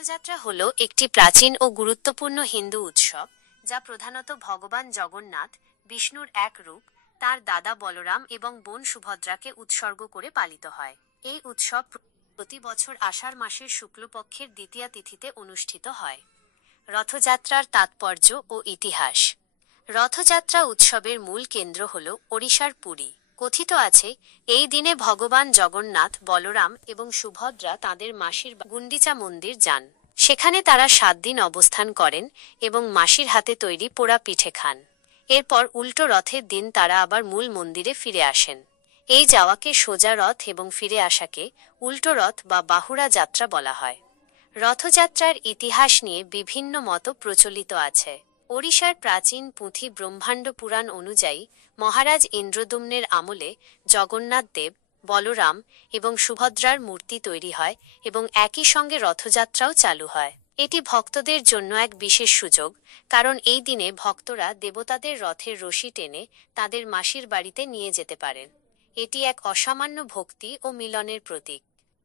রথযাত্রা হল একটি প্রাচীন ও গুরুত্বপূর্ণ হিন্দু উৎসব যা প্রধানত ভগবান জগন্নাথ, বিষ্ণুর এক রূপ, তার দাদা বলরাম এবং বোন সুভদ্রাকে উৎসর্গ করে পালিত হয়। এই উৎসব প্রতি বছর আষাঢ় মাসের শুক্লপক্ষের দ্বিতীয়া তিথিতে অনুষ্ঠিত হয়। রথযাত্রার তাৎপর্য ও ইতিহাস। রথযাত্রা উৎসবের মূল কেন্দ্র হল ওড়িশার পুরী। কথিত আছে, এই দিনে ভগবান জগন্নাথ, বলরাম এবং সুভদ্রা তাঁদের মাসির গুন্ডিচা মন্দির যান। সেখানে তারা 7 দিন অবস্থান করেন এবং মাসির হাতে তৈরি পোড়া পিঠে খান। এরপর উল্টো রথের দিন তারা আবার মূল মন্দিরে ফিরে আসেন। এই যাওয়াকে সোজা রথ এবং ফিরে আসাকে উল্টো রথ বা বাহুড়া যাত্রা বলা হয়। রথযাত্রার ইতিহাস নিয়ে বিভিন্ন মত প্রচলিত আছে। ওড়িশার প্রাচীন পুঁথি ব্রহ্মাণ্ড পুরাণ অনুযায়ী মহারাজ ইন্দ্রদ্যুম্নের আমলে জগন্নাথ দেব, বলরাম এবং সুভদ্রার মূর্তি তৈরি হয় এবং একই সঙ্গে রথযাত্রাও চালু হয়। এটি ভক্তদের জন্য এক বিশেষ সুযোগ, কারণ এই দিনে ভক্তরা দেবতাদের রথের রশি টেনে তাদের মাসির বাড়িতে নিয়ে যেতে পারেন। এটি এক অসামান্য ভক্তি ও মিলনের প্রতীক।